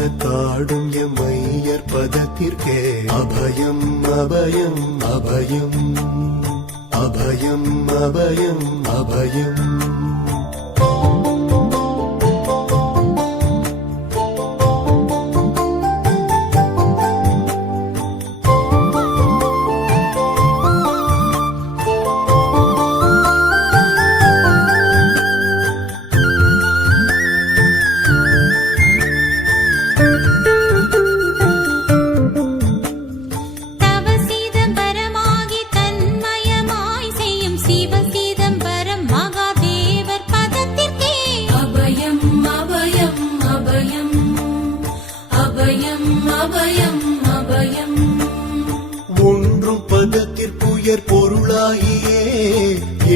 പാദത്താടും എമ്മയ്യർ പദത്തിർക്കേ അഭയം അഭയം അഭയം അഭയം അഭയം അഭയം பதத்திற்குயர் பொருளாகியே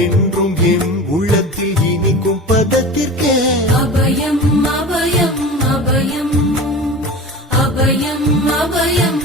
என்றும் எம் உள்ளத்தில் இனிக்கும் பதத்திற்கே அபயம் அபயம் அபயம் அபயம் அபயம்.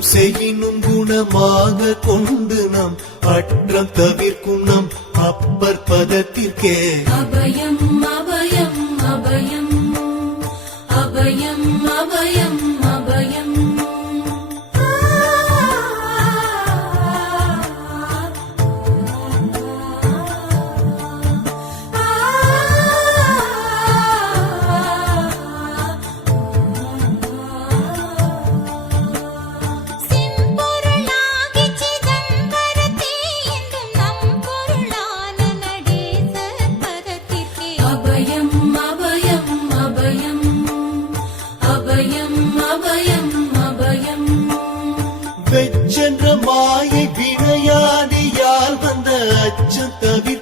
குற்றம் செய்யினும் குணமாக கொண்டு நம் அற்றம் தவிர்க்கும் நம் அப்பர் பதத்திற்கே. அபயம் அபயம் அபயம் அபயம். அபயம் அபயம். வினையாதியால் வந்த அச்சம் தவிர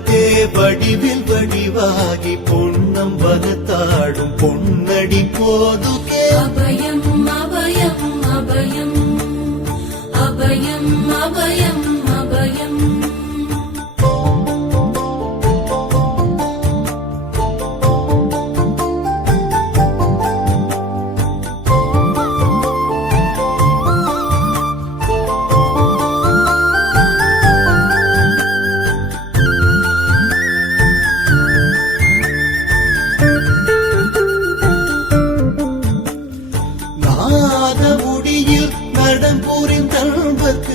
வரத்தே வடிவில் வடிவாகி பொன்னம் வரத்தாடும் பொன்னடி போதுகே அபயம் அபயம் அபயம். அபயம் அபயம்.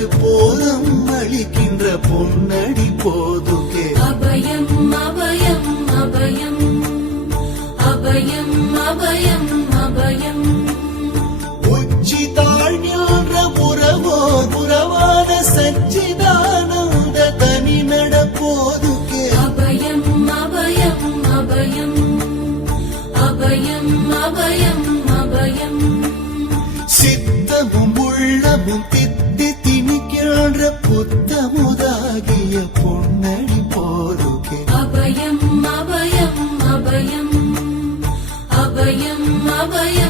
போதம் அளிக்கின்ற பொன்னடி போதுகே அபயம் அபயம் அபயம். அபயம் அபயம். Arabaya